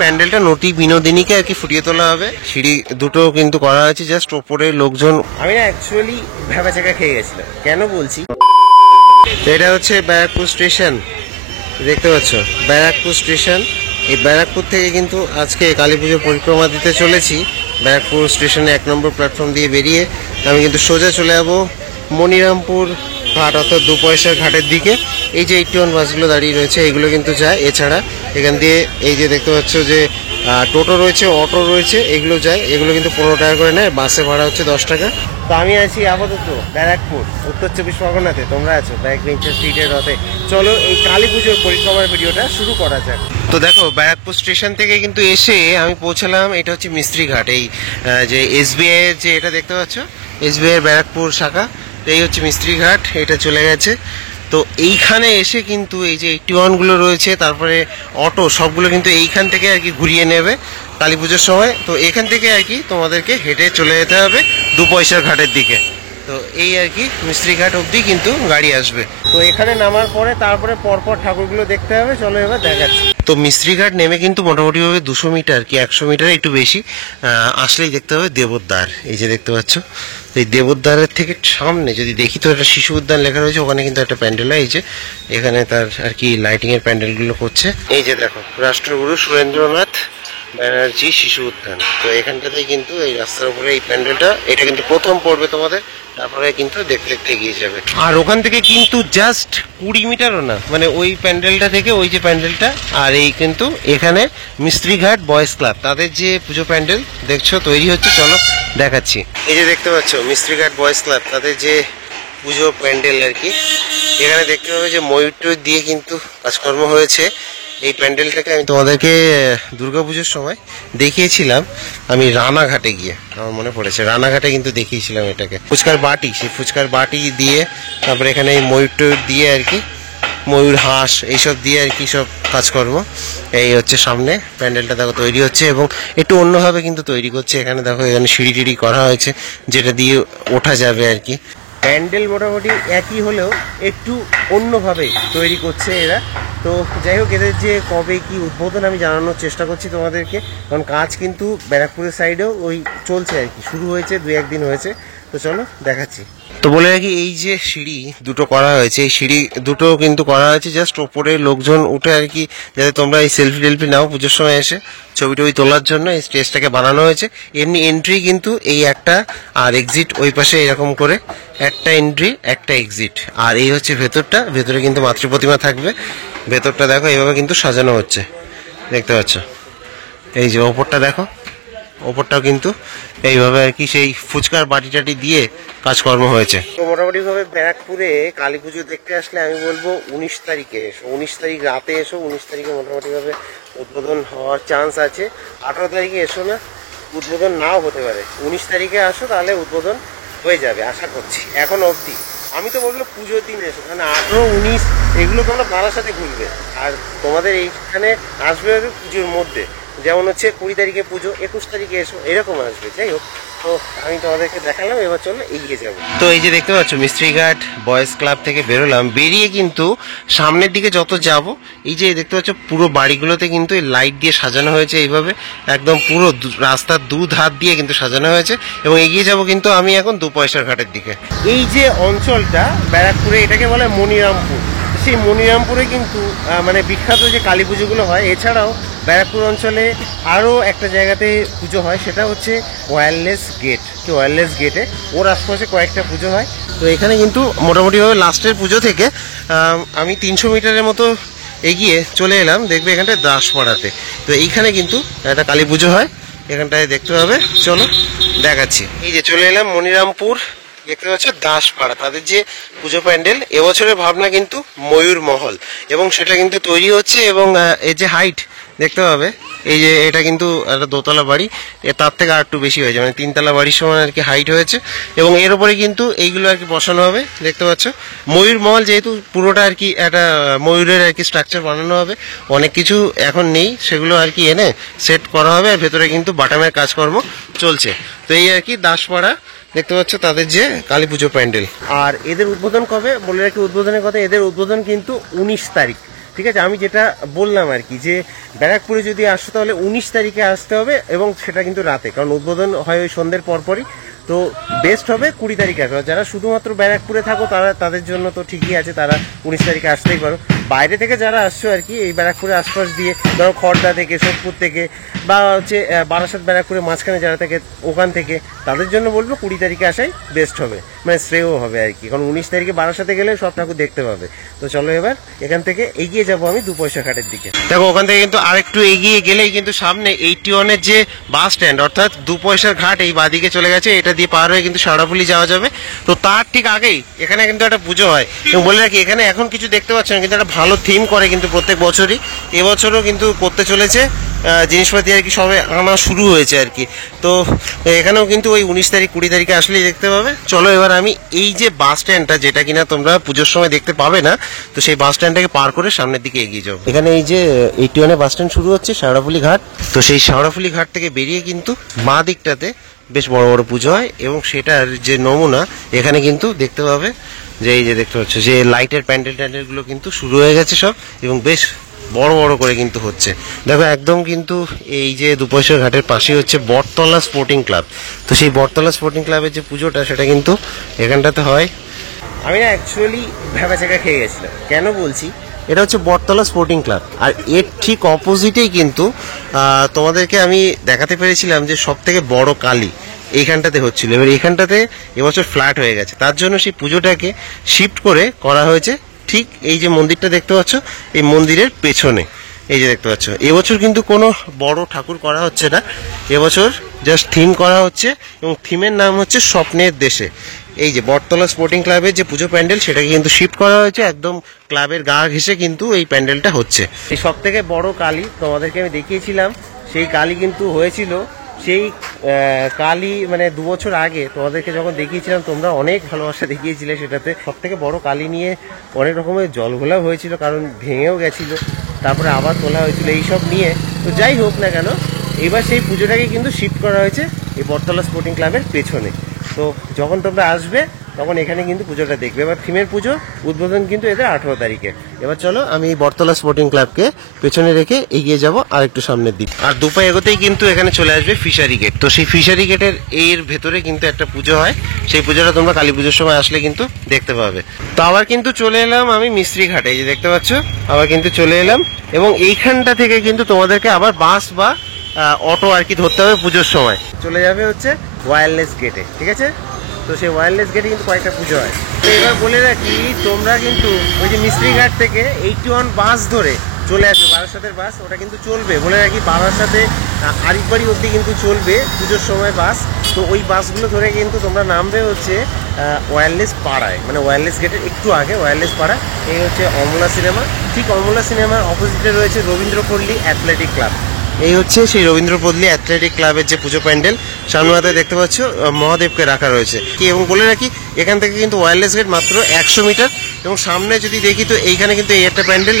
প্যান্ডেলটা নটি বিনোদিনীকে আর কি ফুটিয়ে তোলা হবে। সিঁড়ি দুটো কিন্তু করা আছে, জাস্ট ওপরে লোকজন। আমি না অ্যাকচুয়ালি ভ্যাবাচাকা খেয়ে গেছিলাম। কেন বলছি, এটা হচ্ছে ব্যারাকপুর স্টেশন, দেখতে পাচ্ছ ব্যারাকপুর স্টেশন। এই ব্যারাকপুর থেকে কিন্তু আজকে কালী পুজো পরিক্রমা দিতে চলেছি। ব্যারাকপুর স্টেশনে 1 নম্বর প্ল্যাটফর্ম দিয়ে বেরিয়ে আমি কিন্তু সোজা চলে যাবো মনিরামপুর ঘাট, অর্থাৎ 2 পয়সার ঘাটের দিকে। এই যে 81 বাসগুলো দাঁড়িয়ে রয়েছে এগুলো কিন্তু যায়। এছাড়া এখান দিয়ে এই যে দেখতে পাচ্ছ যে টোটো রয়েছে, অটো রয়েছে, এগুলো যায়। এগুলো কিন্তু 15 টাকা করে নেয়, বাসে ভাড়া হচ্ছে 10 টাকা। তো আমি আছি আপাতত ব্যারাকপুর, উত্তর 24 পরগনাতে। তোমরা আছো ব্যাক বেঞ্চার স্ট্রিটের রথে। চলো এই কালী পুজোর পরিক্রমার ভিডিওটা শুরু করা যাক। তো দেখো ব্যারাকপুর স্টেশন থেকে কিন্তু এসে আমি পৌঁছালাম, এটা হচ্ছে মিস্ত্রি ঘাট। এই যে SBI এর যে এটা দেখতে পাচ্ছ, SBI এর ব্যারাকপুর শাখা, এই হচ্ছে মিস্ত্রি ঘাট। এটা চলে গেছে। তো এইখানে এসে কিন্তু এই যে 81 গুলো রয়েছে, তারপরে অটো, সবগুলো কিন্তু এইখান থেকে আর কি ঘুরিয়ে নেবে কালী পুজোর সময়। তো এখান থেকে আর কি তোমাদেরকে হেঁটে চলে যেতে হবে 2 পয়সার ঘাটের দিকে। তো এই আর কি মিস্ত্রি ঘাট অবধি কিন্তু গাড়ি আসবে। তো এখানে নামার পরে তারপরে পরপর ঠাকুরগুলো দেখতে হবে। চলো এবার দেখাচ্ছি। তো মিস্ত্রি ঘাট নেমে কিন্তু মোটামুটিভাবে 200 মিটার কি 100 মিটার একটু বেশি আসলেই দেখতে হবে দেবোদ্বার। এই যে দেখতে পাচ্ছ, এই দেবোদ্বারের থেকে সামনে যদি দেখি তো একটা শিশু উদ্যান লেখা রয়েছে, ওখানে কিন্তু একটা প্যান্ডেল হয়। এই যে এখানে তার আর কি লাইটিং এর প্যান্ডেলগুলো করছে। এই যে দেখো রাষ্ট্রগুরু সুরেন্দ্রনাথ ব্যানার্জি শিশু উদ্যান। তো এখানটাতেই কিন্তু এই রাস্তার উপরে এই প্যান্ডেলটা, এটা কিন্তু প্রথম পড়বে তোমাদের, তারপরে কিন্তু দেখতে দেখতে এগিয়ে যাবে। আর ওখান থেকে কিন্তু জাস্ট 20 মিটারও না, মানে ওই প্যান্ডেলটা থেকে ওই যে প্যান্ডেলটা, আর এই কিন্তু এখানে মিস্ত্রিঘাট বয়েজ ক্লাব তাদের যে পুজো প্যান্ডেল দেখছো তৈরি হচ্ছে, চলো দেখাচ্ছি। এই যে দেখতে পাচ্ছ মিস্ত্রিঘাট বয়েজ ক্লাব তাদের যে পুজো প্যান্ডেল আর কি। এখানে দেখতে পাবে যে ময়ূর টয়ূর দিয়ে কিন্তু কাজকর্ম হয়েছে। এই প্যান্ডেলটাকে আমি তোমাদেরকে দুর্গাপুজোর সময় দেখিয়েছিলাম, আমি রানাঘাটে গিয়ে, আমার মনে পড়েছে রানাঘাটে কিন্তু দেখিয়েছিলাম এটাকে। ফুচকার বাটি, সেই ফুচকার বাটি দিয়ে তারপরে এখানে এই ময়ূর টয়ূর দিয়ে আর কি, ময়ূর হাঁস এইসব দিয়ে আর কি সব কাজকর্ম। এই হচ্ছে সামনে প্যান্ডেলটা দেখো তৈরি হচ্ছে, এবং একটু অন্যভাবে কিন্তু তৈরি করছে। এখানে দেখো এখানে সিঁড়ি টিড়ি করা হয়েছে যেটা দিয়ে ওঠা যাবে আর কি। প্যান্ডেল মোটামুটি একই হলেও একটু অন্যভাবে তৈরি করছে এরা। তো যাই হোক, এদের যে কবে কি উদ্বোধন আমি জানানোর চেষ্টা করছি তোমাদেরকে, কারণ কাজ কিন্তু ব্যারাকপুরের সাইডেও ওই চলছে আর কি, শুরু হয়েছে 2-1 দিন হয়েছে। তো চলো দেখাচ্ছি। তো বলে রাখি, এই যে সিঁড়ি দুটো করা হয়েছে, এই সিঁড়ি দুটো কিন্তু করা হয়েছে জাস্ট ওপরে লোকজন উঠে আর কি, যাতে তোমরা এই সেলফি টেলফি নাও পুজোর সময় এসে ছবি টবি তোলার জন্য এই স্টেজটাকে বানানো হয়েছে। এমনি এন্ট্রি কিন্তু এই একটা, আর এক্সিট ওই পাশে এরকম করে একটা এন্ট্রি একটা এক্সিট। আর এই হচ্ছে ভেতরটা, ভেতরে কিন্তু মাতৃ প্রতিমা থাকবে। ভেতরটা দেখো এইভাবে কিন্তু সাজানো হচ্ছে, দেখতে পাচ্ছ। এই যে ওপরটা দেখো, ওপরটাও কিন্তু এইভাবে আর কি সেই ফুচকার বাটি টাটি দিয়ে কাজকর্ম হয়েছে। তো মোটামুটি ভাবে ব্যারাকপুরে কালী পুজো দেখতে আসলে আমি বলবো 19 তারিখে এসো, 19 তারিখ রাতে এসো। 19 তারিখে মোটামুটি ভাবে উদ্বোধন হওয়ার চান্স আছে। 18 তারিখে এসো না, উদ্বোধন নাও হতে পারে। 19 তারিখে আসো, তাহলে উদ্বোধন হয়ে যাবে আশা করছি। এখন অবধি আমি তো বলবো পুজোর দিন এসো, কারণ 18, 19 এগুলো তোমরা ভাড়ার সাথে ঘুরবে। আর তোমাদের এইখানে আসবে হবে পুজোর মধ্যে, যেমন হচ্ছে 20 তারিখে পুজো, 21 তারিখে এসো, এরকম আসবে। যাই হোক, তো আমি তোমাদেরকে দেখালাম, এবার চলো এগিয়ে যাবো। তো এই যে দেখতে পাচ্ছ মিস্ত্রিঘাট বয়েজ ক্লাব থেকে বেরোলাম, বেরিয়ে কিন্তু সামনের দিকে যত যাব, এই যে দেখতে পাচ্ছ পুরো বাড়িগুলোতে কিন্তু এই লাইট দিয়ে সাজানো হয়েছে এইভাবে, একদম পুরো রাস্তার দুধার দিয়ে কিন্তু সাজানো হয়েছে। এবং এগিয়ে যাব কিন্তু আমি এখন 2 পয়সার ঘাটের দিকে। এই যে অঞ্চলটা ব্যারাকপুরে, এটাকে বলে মনিরামপুর। সেই মনিরামপুরে কিন্তু মানে বিখ্যাত যে কালী পুজোগুলো হয়, এছাড়াও ব্যারাকপুর অঞ্চলে আরও একটা জায়গাতে পুজো হয়, সেটা হচ্ছে ওয়্যারলেস গেট। কি ওয়্যারলেস গেটে ওর আশপাশে কয়েকটা পুজো হয়। তো এখানে কিন্তু মোটামুটিভাবে লাস্টের পুজো থেকে আমি 300 মিটারের মতো এগিয়ে চলে এলাম, দেখবে এখানটায় দাসপাড়াতে। তো এইখানে কিন্তু একটা কালী পুজো হয়, এখানটায় দেখতে হবে, চলো দেখাচ্ছি। এই যে চলে এলাম মনিরামপুর, দেখতে পাচ্ছ দাসপাড়া তাদের যে পুজো প্যান্ডেল। এবছরের ভাবনা কিন্তু ময়ূর মহল, এবং সেটা কিন্তু তৈরি হচ্ছে। এবং এর যে হাইট দেখতে পাবে, এই যে এটা কিন্তু একটা দোতলা বাড়ি, তার থেকে আর একটু বেশি হয়েছে, মানে 3 তলা বাড়ির সমান আর কি হাইট হয়েছে। এবং এর উপরে কিন্তু এইগুলো আর কি বসানো হবে, দেখতে পাচ্ছ ময়ূর মহল, যেহেতু পুরোটা আর কি একটা ময়ূরের আর কি স্ট্রাকচার বানানো হবে। অনেক কিছু এখন নেই, সেগুলো আর কি এনে সেট করা হবে। আর ভেতরে কিন্তু বাটামের কাজকর্ম চলছে। তো এই আর কি দাসপাড়া, দেখতে পাচ্ছ তাদের যে কালী পুজো প্যান্ডেল। আর এদের উদ্বোধন কবে বলে রাখি, উদ্বোধনের কথা, এদের উদ্বোধন কিন্তু 19 তারিখ। ঠিক আছে, আমি যেটা বললাম আর কি, যে ব্যারাকপুরে যদি আসো তাহলে 19 তারিখে আসতে হবে, এবং সেটা কিন্তু রাতে, কারণ উদ্বোধন হয় ওই সন্ধ্যের পরপরই। তো বেস্ট হবে 20 তারিখে আসবে। যারা শুধুমাত্র ব্যারাকপুরে থাকো তাদের জন্য তো ঠিকই আছে, তারা 19 তারিখে আসতেই পারো। বাইরে থেকে যারা আসছো আর কি, এই ব্যারাকপুরে আশপাশ দিয়ে, ধরো খড়দা থেকে, সোদপুর থেকে, বা হচ্ছে বারাসাত ব্যারাকপুরের মাঝখানে যারা থাকে ওখান থেকে, তাদের জন্য বলবো 20 তারিখে আসাই বেস্ট হবে, মানে শ্রেয় হবে আর কি। কারণ 19 তারিখে বারাসাতে গেলে সব ঠাকুর দেখতে পাবে। তো চলো এবার এখান থেকে এগিয়ে যাবো আমি 2 পয়সা ঘাটের দিকে। দেখো ওখান থেকে কিন্তু আরেকটু এগিয়ে গেলেই কিন্তু সামনে 81-এর যে বাস স্ট্যান্ড, অর্থাৎ 2 পয়সার ঘাট এই বাদিকে চলে গেছে, এটা দিয়ে পার হয়ে কিন্তু শেওড়াফুলি যাওয়া যাবে। তো তার ঠিক আগেই এখানে কিন্তু একটা পুজো হয়, এবং বলে রাখি এখানে এখন কিছু দেখতে পাচ্ছ না, কিন্তু একটা ভালো থিম করে কিন্তু প্রত্যেক বছরই, এবছরও কিন্তু করতে চলেছে। জিনিসপাতি আর কি সবে আনা শুরু হয়েছে আর কি। তো এখানেও কিন্তু ওই 19 তারিখ 20 তারিখে আসলেই দেখতে পাবে। চলো এবার আমি এই যে বাস স্ট্যান্ডটা, যেটা কিনা তোমরা পুজোর সময় দেখতে পাবে না, তো সেই বাস স্ট্যান্ডটাকে পার করে সামনের দিকে এগিয়ে যাবো। এখানে এই যে 81-এ বাস স্ট্যান্ড শুরু হচ্ছে, শেওড়াফুলি ঘাট। তো সেই শেওড়াফুলি ঘাট থেকে বেরিয়ে কিন্তু বাঁ দিকটাতে বেশ বড় বড় পুজো হয়, এবং সেটার যে নমুনা এখানে কিন্তু দেখতে পাবে, যে এই যে দেখতে পাচ্ছ যে লাইটের প্যান্ডেলগুলো কিন্তু শুরু হয়ে গেছে সব, এবং বেশ বড় বড় করে কিন্তু হচ্ছে। দেখো একদম কিন্তু এই যে 2 পয়সার ঘাটের পাশেই হচ্ছে বটতলা স্পোর্টিং ক্লাব। তো সেই বটতলা স্পোর্টিং ক্লাবের যে পুজোটা, সেটা কিন্তু এখানটাতে হয়। আমি না অ্যাকচুয়ালি ভ্যাবাচাকা খেয়ে গেছিলাম। কেন বলছি, এটা হচ্ছে বটতলা স্পোর্টিং ক্লাব, আর এর ঠিক অপোজিটেই কিন্তু তোমাদেরকে আমি দেখাতে পেরেছিলাম যে সব থেকে বড় কালী এইখানটাতে হচ্ছিল। এবার এইখানটাতে এবছর ফ্ল্যাট হয়ে গেছে, তার জন্য সেই পুজোটাকে শিফট করে করা হয়েছে ঠিক এই যে মন্দিরটা দেখতে পাচ্ছ, এই মন্দিরের পেছনে এই যে দেখতে পাচ্ছ। এবছর কিন্তু কোনো বড় ঠাকুর করা হচ্ছে না, এবছর জাস্ট থিম করা হচ্ছে, এবং থিমের নাম হচ্ছে স্বপ্নের দেশে। এই যে বটতলা স্পোর্টিং ক্লাবের যে পুজো প্যান্ডেল, সেটাকে কিন্তু শিফট করা হয়েছে, একদম ক্লাবের গা ঘেঁষে কিন্তু এই প্যান্ডেলটা হচ্ছে। এই সব থেকে বড় কালী তোমাদেরকে আমি দেখিয়েছিলাম, সেই কালী কিন্তু হয়েছিল সেই কালী মানে 2 বছর আগে তোমাদেরকে যখন দেখিয়েছিলাম, তোমরা অনেক ভালোবাসা দেখিয়েছিলে সেটাতে। সব থেকে বড় কালী নিয়ে অনেক রকমের জল ঘোলাও হয়েছিল, কারণ ভেঙেও গেছিল, তারপরে আবার তোলা হয়েছিল, এইসব নিয়ে। তো যাই হোক না কেন, এবার সেই পুজোটাকে কিন্তু শিফট করা হয়েছে এই বটতলা স্পোর্টিং ক্লাবের পেছনে। তো যখন তোমরা আসবে তখন এখানে কিন্তু পুজোটা দেখবে। এবার থিমের পুজো উদ্বোধন কিন্তু এদের 18 তারিখে। এবার চলো আমি এই বটতলা স্পোর্টিং ক্লাবকে পেছনে রেখে এগিয়ে যাব আর একটু সামনের দিক, আর 2 পা এগোতেই কিন্তু এখানে চলে আসবে ফিশারি গেট। তো সেই ফিশারি গেটের এর ভেতরে কিন্তু একটা পুজো হয়, সেই পুজোটা তোমরা কালী পুজোর সময় আসলে কিন্তু দেখতে পাবে। তো আবার কিন্তু চলে এলাম আমি মিস্ত্রি ঘাটে, এই যে দেখতে পাচ্ছ, আবার কিন্তু চলে এলাম, এবং এইখানটা থেকে কিন্তু তোমাদেরকে আবার বাস বা অটো আর কি ধরতে হবে পুজোর সময়। চলে যাবে হচ্ছে ওয়্যারলেস গেটে, ঠিক আছে। তো সেই ওয়্যারলেস গেটে কিন্তু কয়েকটা পুজো হয়। তো এবার বলে রাখি, তোমরা কিন্তু ওই যে মিস্ত্রি ঘাট থেকে 81 বাস ধরে চলে আসবে, বারাসাতের বাস, ওটা কিন্তু চলবে। বলে রাখি বারাসাতে আরিফবাড়ি অবধি কিন্তু চলবে পুজোর সময় বাস। তো ওই বাসগুলো ধরে কিন্তু তোমরা নামবে হচ্ছে ওয়্যারলেস পাড়ায়, মানে ওয়্যারলেস গেটের একটু আগে ওয়্যারলেস পাড়া। এই হচ্ছে অমলা সিনেমা, ঠিক অমলা সিনেমার অপোজিটে রয়েছে রবীন্দ্রপল্লী অ্যাথলেটিক ক্লাব। এই হচ্ছে সেই রবীন্দ্রপল্লী অ্যাথলেটিক ক্লাবের যে পুজো প্যান্ডেল, সামনে মাথায় দেখতে পাচ্ছ মহাদেবকে রাখা রয়েছে। এবং বলে রাখি এখান থেকে কিন্তু ওয়্যারলেস গেট মাত্র 100 মিটার, এবং সামনে যদি দেখি তো এইখানে কিন্তু এই একটা প্যান্ডেল,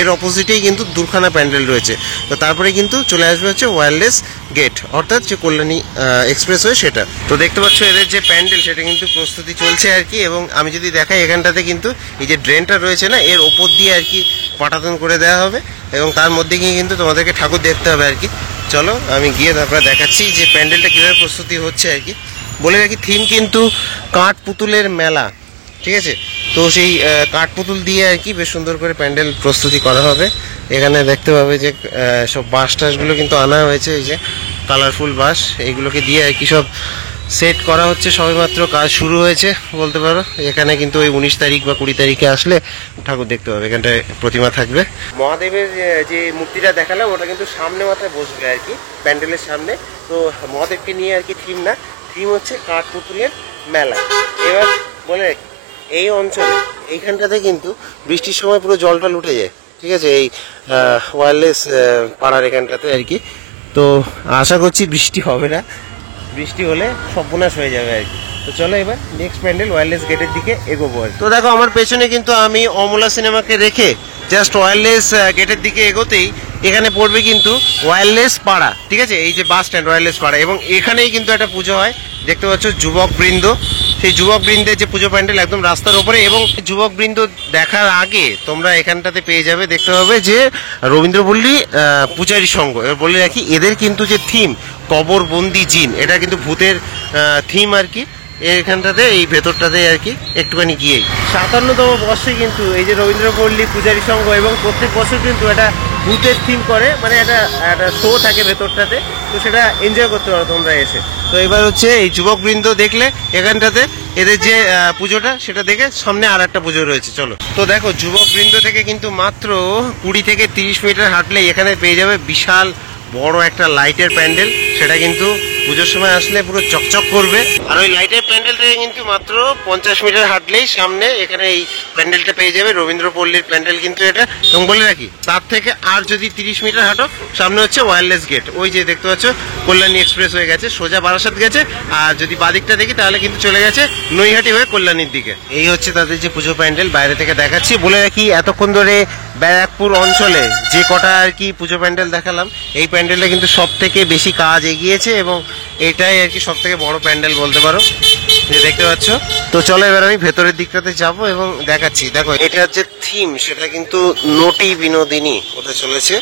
এর অপোজিটেই কিন্তু দুখানা প্যান্ডেল রয়েছে। তো তারপরে কিন্তু চলে আসবে হচ্ছে ওয়্যারলেস গেট, অর্থাৎ যে কল্যাণী এক্সপ্রেসওয়ে সেটা। তো দেখতে পাচ্ছ এদের যে প্যান্ডেল, সেটা কিন্তু প্রস্তুতি চলছে আর কি। এবং আমি যদি দেখাই, এখানটাতে কিন্তু এই যে ড্রেনটা রয়েছে না, এর ওপর দিয়ে আর কি পাটাতন করে দেওয়া হবে, এবং তার মধ্যে গিয়ে কিন্তু তোমাদেরকে ঠাকুর দেখতে হবে আর কি। চলো আমি গিয়ে তারপরে দেখাচ্ছি যে প্যান্ডেলটা কীভাবে প্রস্তুতি হচ্ছে আর কি। বলে রাখি থিম কিন্তু কাঠ পুতুলের মেলা, ঠিক আছে। তো সেই কাঠ পুতুল দিয়ে আর কি বেশ সুন্দর করে প্যান্ডেল প্রস্তুতি করা হবে। এখানে দেখতে পাবে যে সব বাঁশ টাসগুলো কিন্তু আনা হয়েছে, এই যে কালারফুল বাঁশ, এইগুলোকে দিয়ে আর কি সব সেট করা হচ্ছে। সবেমাত্র কাজ শুরু হয়েছে বলতে পারো। এখানে কিন্তু ওই 19 তারিখ বা 20 তারিখে আসলে ঠাকুর দেখতে পাবে, এখানটায় প্রতিমা থাকবে। মহাদেবের যে মূর্তিটা দেখালাম, ওটা কিন্তু সামনে মাথায় বসবে আর কি, প্যান্ডেলের সামনে। তো মহাদেবকে নিয়ে আর কি থিম না, থিম হচ্ছে কাঠ পুতুলের মেলা। এবার বলে এই অঞ্চলে এইখানটাতে কিন্তু বৃষ্টির সময় পুরো জলটা উঠে যায়, ঠিক আছে, এই ওয়্যারলেস পাড়ার এখানটাতে আর কি। তো আশা করছি বৃষ্টি হবে না, বৃষ্টি হলে সর্বনাশ হয়ে যাবে আর কি। তো চলো এবার নেক্সট প্যান্ডেল ওয়্যারলেস গেটের দিকে এগোবো আর। তো দেখো আমার পেছনে কিন্তু আমি অমলা সিনেমাকে রেখে জাস্ট ওয়্যারলেস গেটের দিকে এগোতেই এখানে পড়বে কিন্তু ওয়্যারলেস পাড়া, ঠিক আছে, এই যে বাস স্ট্যান্ড ওয়্যারলেস পাড়া। এবং এখানেই কিন্তু একটা পুজো হয়, দেখতে পাচ্ছ যুবক বৃন্দ সেই যুবক বৃন্দের যে পুজো প্যান্ডেল একদম রাস্তার উপরে, এবং যুবক বৃন্দ দেখার আগে তোমরা এখানটাতে পেয়ে যাবে, দেখতে পাবে যে রবীন্দ্রপল্লী পূজারী সংঘ। এবার বলে রাখি, এদের কিন্তু যে থিম কবরবন্দি জিন, এটা কিন্তু ভূতের থিম আর কি। এখানটাতে এই ভেতরটাতে আর কি একটুখানি গিয়েই 57তম বর্ষে কিন্তু এই যে রবীন্দ্রপল্লী পূজারী সংঘ, এবং প্রত্যেক বছর কিন্তু এটা ভূতের থিম করে, মানে একটা শো থাকে ভেতরটাতে, তো সেটা এনজয় করতে পারো তোমরা এসে। তো এবার হচ্ছে এই যুবকবৃন্দ দেখলে এখানটাতে এদের যে পুজোটা সেটা দেখে সামনে আর একটা পুজো রয়েছে, চলো। তো দেখো, যুবকবৃন্দ থেকে কিন্তু মাত্র 20 থেকে 30 মিটার হাঁটলে এখানে পেয়ে যাবে বিশাল বড় একটা লাইটের প্যান্ডেল। সেটা কিন্তু পুজোর সময় আসলে পুরো চকচক করবে। আর ওই লাইটের প্যান্ডেল থেকে কিন্তু মাত্র 50 মিটার হাঁটলেই সামনে এখানে এই প্যান্ডেলটা পেয়ে যাবে, রবীন্দ্রপল্লীর প্যান্ডেল কিন্তু এটা। এবং বলে রাখি, তার থেকে আর যদি 30 মিটার হাঁটো, সামনে হচ্ছে ওয়্যারলেস গেট। ওই যে দেখতে পাচ্ছ কল্যাণী এক্সপ্রেস হয়ে গেছে, সোজা বারাসাত গেছে। আর যদি বাদিকটা দেখি তাহলে কিন্তু চলে গেছে নৈহাটি হয়ে কল্যাণীর দিকে। এই হচ্ছে তাদের যে পুজো প্যান্ডেল, বাইরে থেকে দেখাচ্ছি। বলে রাখি, এতক্ষণ ধরে ব্যারাকপুর অঞ্চলে যে কটা আর কি পুজো প্যান্ডেল দেখালাম, এই প্যান্ডেলটা কিন্তু সব থেকে বেশি কাজ এগিয়েছে, এবং এটাই আর কি সব থেকে বড় প্যান্ডেল বলতে পারো, যে দেখতে পাচ্ছ। তো চলো এবার আমি ভেতরের দিকটাতে যাব এবং দেখাচ্ছি। দেখো, এটা হচ্ছে থিম, সেটা কিন্তু নটি বিনোদিনী হতে চলেছে।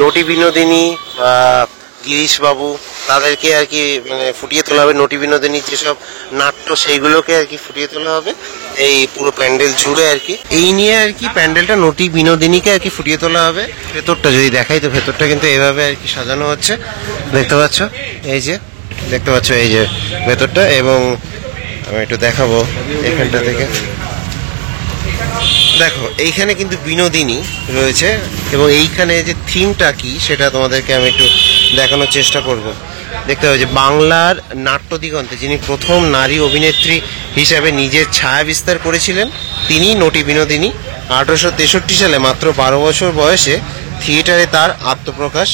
নটি বিনোদিনী গিরিশ বাবু তাদেরকে আর কি মানে ফুটিয়ে তোলা হবে। নটি বিনোদিনীর যেসব নাট্য সেইগুলোকে আর কি ফুটিয়ে তোলা হবে এই পুরো প্যান্ডেল জুড়ে আর কি। এই নিয়ে আর কি প্যান্ডেলটা নটি বিনোদিনীকে আর কি ফুটিয়ে তোলা হবে। ভেতরটা যদি দেখাই, তো ভেতরটা কিন্তু এইভাবে আর কি সাজানো হচ্ছে, দেখতে পাচ্ছ। এই যে দেখতে পাচ্ছ এই যে ভেতরটা, এবং আমি একটু দেখাবো এখানটা থেকে। দেখো, এইখানে কিন্তু বিনোদিনী রয়েছে, এবং এইখানে যে থিমটা কি সেটা তোমাদেরকে আমি একটু দেখানোর চেষ্টা করব। দেখতে হবে যে বাংলার নাট্য দিগন্তে যিনি প্রথম নারী অভিনেত্রী হিসাবে নিজের ছায়া বিস্তার করেছিলেন, তিনি নটি বিনোদিনী। 1863 সালে মাত্র 12 বছর বয়সে থিয়েটারে তার আত্মপ্রকাশ,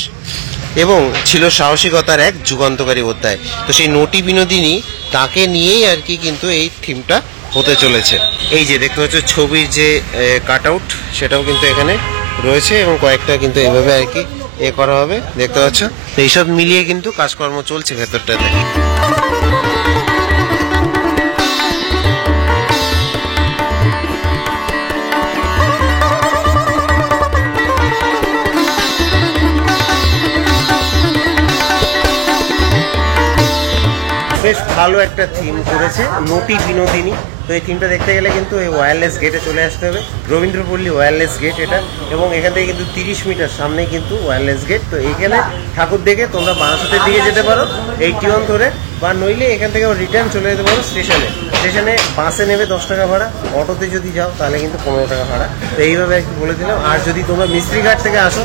এবং ছিল সাহসিকতার এক যুগান্তকারী অধ্যায়। তো সেই নটি বিনোদিনী, তাকে নিয়েই আর কি কিন্তু এই থিমটা হতে চলেছে। এই যে দেখতে পাচ্ছ ছবির যে কাট আউট, সেটাও কিন্তু এখানে রয়েছে, এবং কয়েকটা কিন্তু এইভাবে আর কি করা হবে, দেখতে পাচ্ছ। তো এইসব মিলিয়ে কিন্তু কাজকর্ম চলছে ভেতরটাতে। বেশ ভালো একটা থিম করেছে নটি বিনোদিনী। তো এই থিমটা দেখতে গেলে কিন্তু এই ওয়্যারলেস গেটে চলে আসতে হবে, রবীন্দ্রপল্লী ওয়্যারলেস গেট এটা। এবং এখান থেকে কিন্তু 30 মিটার সামনে কিন্তু ওয়্যারলেস গেট। তো এইখানে ঠাকুর দেখে তোমরা বারাসাতের দিকে যেতে পারো 81 ধরে, বা নইলে এখান থেকে রিটার্ন চলে যেতে পারো স্টেশনে। স্টেশনে বাসে নেবে 10 টাকা ভাড়া, অটোতে যদি যাও তাহলে কিন্তু 15 টাকা ভাড়া। তো এইভাবে আর কি বলে দিলাম। আর যদি তোমরা মিস্ত্রিঘাট থেকে আসো,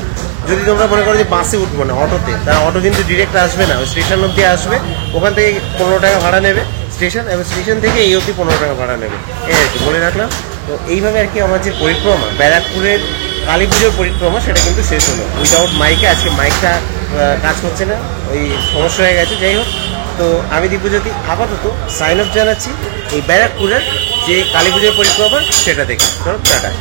যদি তোমরা মনে করো যে বাসে উঠবো না, অটোতে, তারা অটো কিন্তু ডিরেক্ট আসবে না, ওই স্টেশন অব্দি আসবে, ওখান থেকে 15 টাকা ভাড়া নেবে স্টেশন, এবং স্টেশন থেকে এই অবধি 15 টাকা ভাড়া নেবে। এই আর কি বলে রাখলাম। তো এইভাবে আর কি আমার যে পরিক্রমা, ব্যারাকপুরের কালী পুজোর পরিক্রমা, সেটা কিন্তু শেষ হলো উইদাউট মাইকে। আজকে মাইকটা কাজ করছে না, ওই সমস্যা হয়ে গেছে। যাই হোক, তো আমি দিব্যজ্যোতি আপাতত সাইন অফ জানাচ্ছি এই ব্যারাকপুরের যে কালী পুজোর পরিক্রমা সেটা দেখে। চলো, টাটা।